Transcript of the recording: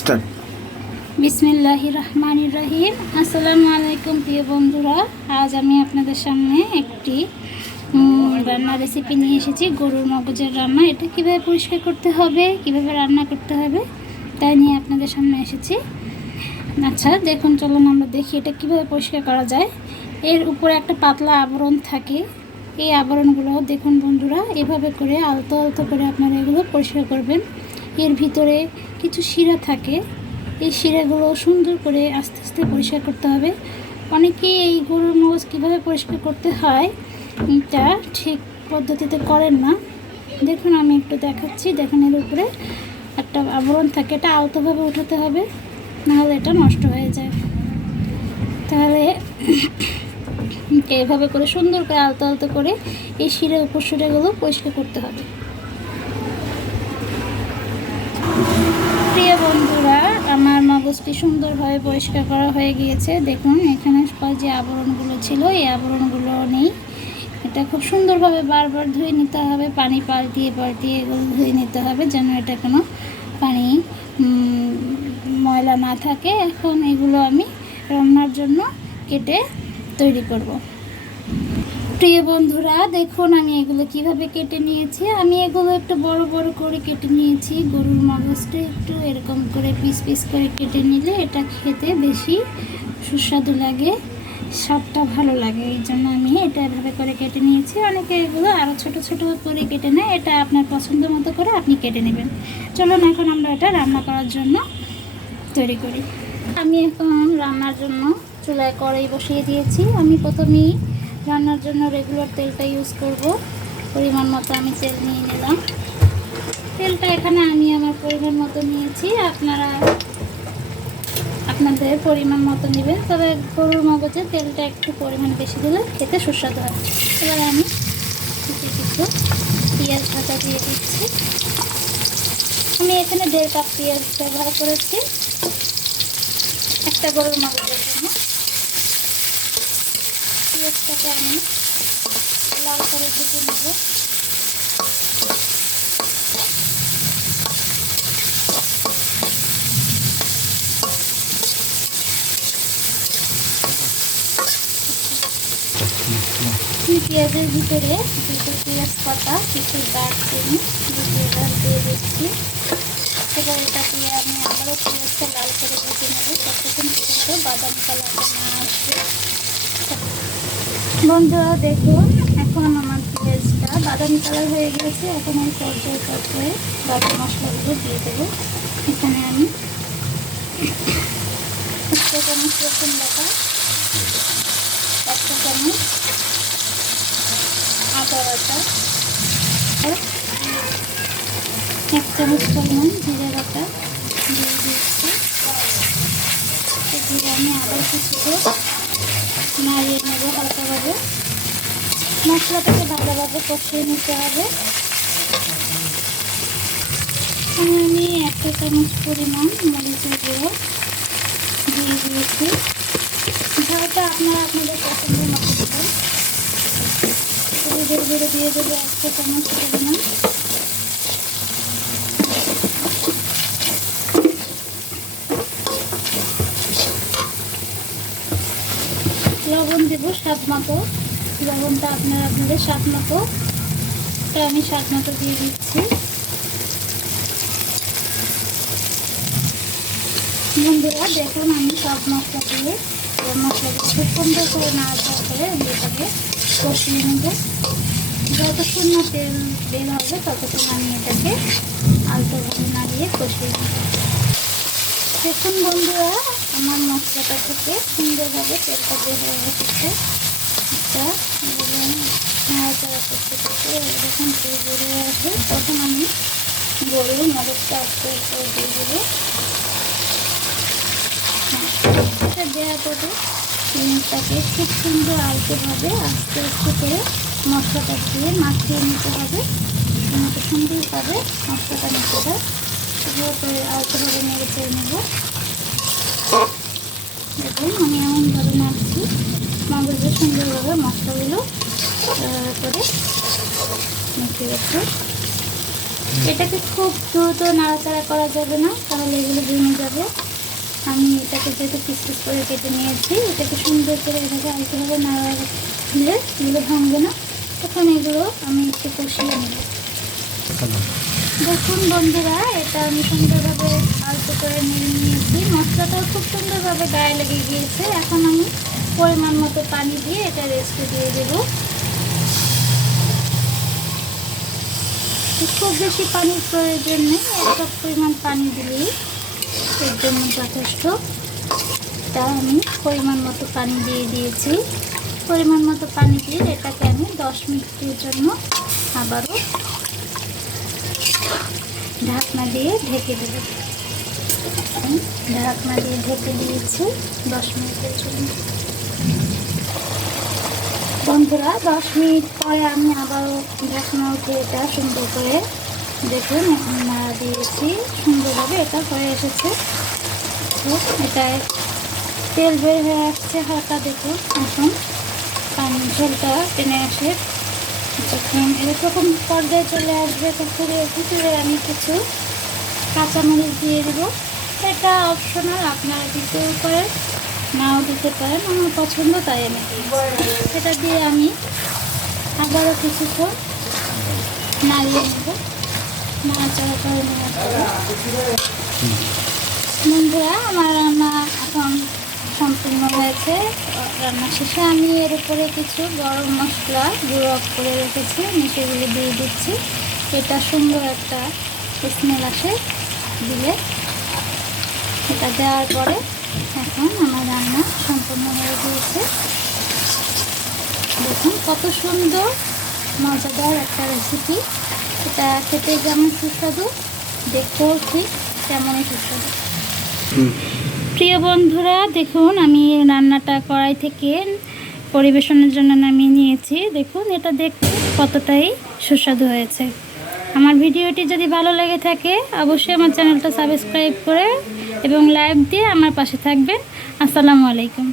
Start. বিসমিল্লাহির রহমানির রহিম। আসসালামু আলাইকুম প্রিয় বন্ধুরা, আজ আমি আপনাদের সামনে একটি রান্নার রেসিপি নিয়ে এসেছি। গরুর মগজের রান্না। এটা কিভাবে পরিষ্কার করতে হবে, কিভাবে রান্না করতে হবে, তাই নিয়ে আপনাদের সামনে এসেছি। আচ্ছা দেখুন, চলুন আমরা দেখি এটা কিভাবে পরিষ্কার করা যায়। এর উপরে একটা পাতলা আবরণ থাকে। এই আবরণগুলো দেখুন বন্ধুরা, এভাবে করে আলতো আলতো করে আপনারা এগুলো পরিষ্কার করবেন। এর ভিতরে কিছু শিরা থাকে, এই শিরাগুলো সুন্দর করে আস্তে আস্তে পরিষ্কার করতে হবে। অনেকেই এই গরুর মগজ কীভাবে পরিষ্কার করতে হয় এটা ঠিক পদ্ধতিতে করেন না। দেখুন আমি একটু দেখাচ্ছি। দেখুন এর উপরে একটা আবরণ থাকে, এটা আলতোভাবে উঠাতে হবে, নাহলে এটা নষ্ট হয়ে যায়। তাহলে এভাবে করে সুন্দর করে আলতো আলতো করে এই শিরা উপশিরাগুলো পরিষ্কার করতে হবে। প্রিয় বন্ধুরা, আমার মগজটি সুন্দরভাবে পরিষ্কার করা হয়ে গিয়েছে। দেখুন এখানে যে আবরণগুলো ছিল এই আবরণগুলো নেই। এটা খুব সুন্দরভাবে বারবার ধুয়ে নিতে হবে, পানি পাল্টিয়ে পাল্টিয়ে এগুলো ধুয়ে নিতে হবে, যেন এটা কোনো পানি ময়লা না থাকে। এখন এগুলো আমি রান্নার জন্য কেটে তৈরি করব। প্রিয় বন্ধুরা দেখুন আমি এগুলো কিভাবে কেটে নিয়েছি। আমি এগুলো একটু বড় বড় করে কেটে নিয়েছি। গরুর মগজটা একটু এরকম করে পিস পিস করে কেটে নিলে এটা খেতে বেশি সুস্বাদু লাগে, স্বাদটা ভালো লাগে। এই জন্য আমি এটা এভাবে করে কেটে নিয়েছি। অনেকে এগুলো আরও ছোট ছোট করে কেটে নেয়, এটা আপনার পছন্দ মতো করে আপনি কেটে নেবেন। চলুন এখন আমরা এটা রান্না করার জন্য তৈরি করি। আমি এখন রান্নার জন্য চুলায় কড়াই বসিয়ে দিয়েছি। আমি প্রথমেই রান্নার জন্য রেগুলার তেলটা ইউজ করব। পরিমাণ মতো আমি তেল নিয়ে নিলাম। তেলটা এখানে আমি আমার পরিমাণ মতো নিয়েছি, আপনারা আপনাদের পরিমাণ মতো নেবেন। তবে গরুর মগজে তেলটা একটু পরিমাণ বেশি দিলে খেতে সুস্বাদু হয়। এবার আমি কিছু পেঁয়াজ ভাজা দিয়ে দিচ্ছি। আমি এখানে 1.5 কাপ পেঁয়াজ ব্যবহার করেছি একটা গরুর মগজের জন্য। পেঁয়াজটাকে আমি লাল করে ভেজে নেব। পেঁয়াজের ভিতরে কিছু পেঁয়াজ পাতা, কিছু দারচিনি দিয়ে দিচ্ছি। এবার এটা দিয়ে আমি আবারও পেঁয়াজটা লাল করে ভেজে নেব, ততক্ষণ পর্যন্ত বাদামি কালারটা না আসবে। বন্ধুরা দেখুন এখন আমার পেঁয়াজটা বাদামি কালার হয়ে গেছে। এখন আমি পর্যায়ে বাকি মশলাগুলো দিয়ে দেবো। এখানে আমি 1 চামচ রসুন বাটা, 1 চামচ আদা বাটা, 1 চামচ পরিমাণ জিরে বাটা দিয়ে দিচ্ছি। দিয়ে আমি আবার কিছুটা নাড়িয়ে নেবো হালকাভাবে। মশলাটাকে ভালোভাবে কষিয়ে নিতে হবে। আমি 1 চামচ পরিমাণ মরিচের গুঁড়ো দিয়ে দিয়েছি। ঝালটা আপনারা আপনাদের পছন্দের মতো দেবেন। হলুদের গুঁড়ো দিয়ে দেবো 1 চামচ পরিমাণ। লবণ দেবো স্বাদ মতো। লবণটা আপনারা আপনাদের স্বাদ মতো, এটা আমি স্বাদ মতো দিয়ে দিচ্ছি। বন্ধুরা দেখুন আমি সব মশলা দিয়ে মশলাগুলো খুব সুন্দর করে নাড়াচাড়া করে আমি এটাকে কষিয়ে নেব। যতক্ষণ না তেল বের হবে ততক্ষণ আমি এটাকে আলতোভাবে নাড়িয়ে কষিয়ে নেব। দেখুন বন্ধুরা আমার মশলাটা থেকে সুন্দরভাবে তেলটা বের হয়ে এসেছে। এটা নাড়াচাড়া করতে করতে যখন তেল বেরিয়ে আসবে তখন আমি গরুর মগজটা আস্তে আস্তে দিয়ে দেবো। এটা দেওয়ার পরে জিনিসটাকে খুব সুন্দর আলতোভাবে আস্তে আস্তে করে মশলাটা দিয়ে মাখিয়ে নিতে হবে। সুন্দরভাবে মশলাটা নিতে হয়, সেভাবে আলতোভাবে নেড়ে চেড়ে নেব। দেখুন আমি এমনভাবে নাড়ছি মগজে সুন্দরভাবে মশলাগুলো করে মেখে গেছে। এটাকে খুব দ্রুত নাড়াচাড়া করা যাবে না, তাহলে এগুলো ভেঙে যাবে। ছোটো ছোটো পিস পিস করে কেটে নিয়েছি। এটাকে সুন্দর করে এভাবে আলতোভাবে নাড়া দিলে এগুলো ভাঙবে না। তখন এগুলো আমি একটু কষিয়ে নেব। দেখুন বন্ধুরা, এটা আমি সুন্দরভাবে আলতো করে নিয়ে নিয়েছি। মশলাটাও খুব সুন্দরভাবে গায়ে লেগে গিয়েছে। এখন আমি পরিমাণ মতো পানি দিয়ে এটা রেস্টে দিয়ে দেবো। খুব বেশি পানির প্রয়োজন নেই, এক কাপ পরিমাণ পানি দিলেই এর জন্য যথেষ্ট। তা আমি পরিমাণ মতো পানি দিয়ে দিয়েছি। পরিমাণ মতো পানি দিয়ে এটাকে আমি 10 মিনিটের জন্য আবারও ঢাকনা দিয়ে ঢেকে দেব। ঢাকনা দিয়ে ঢেকে দিয়েছি 10 মিনিটের জন্য। বন্ধুরা, 10 মিনিট পরে আমি আবারও ঢাকনা উঠে এটা সুন্দর করে দেখুন এখন নাড়া দিয়েছি। সুন্দরভাবে এটা হয়ে এসেছে। এটায় তেল বের হয়ে আসছে হালকা। দেখুন এখন পানির ঝোলটা টেনে আসে। যখন এরকম পর্যায়ে চলে আসবে তখন এর ভিতরে আমি কিছু কাঁচামরিচ দিয়ে দেবো। এটা অপশনাল, আপনারা দিতেও পারেন নাও দিতে পারেন। আমার পছন্দ তাই আমি এটা দিয়ে আমি আবারও কিছুক্ষণ নাড়িয়ে নেব। নাড়াচাড়া করে নেওয়ার পরে বন্ধুরা, আমার রান্না এখন সম্পূর্ণ হয়েছে। রান্না শেষে আমি এর উপরে কিছু গরম মশলা গুঁড়ো করে রেখেছি, আমি সেগুলো দিয়ে দিচ্ছি। এটা সুন্দর একটা স্মেল আসে দিলে। এটা দেওয়ার পরে এখন আমার রান্না সম্পূর্ণ হয়ে গিয়েছে। দেখুন কত সুন্দর মজাদার একটা রেসিপি। এটা খেতে যেমন সুস্বাদু, দেখতেও ঠিক তেমনই সুস্বাদু। প্রিয় বন্ধুরা, দেখুন আমি রান্নাটা কড়াই থেকে পরিবেশনের জন্য নামিয়ে নিয়েছি। দেখুন এটা দেখতে কতটাই সুস্বাদু হয়েছে। আমার ভিডিওটি যদি ভালো লেগে থাকে অবশ্যই আমার চ্যানেলটা সাবস্ক্রাইব করে এবং লাইক দিয়ে আমার পাশে থাকবেন। আসসালামু আলাইকুম।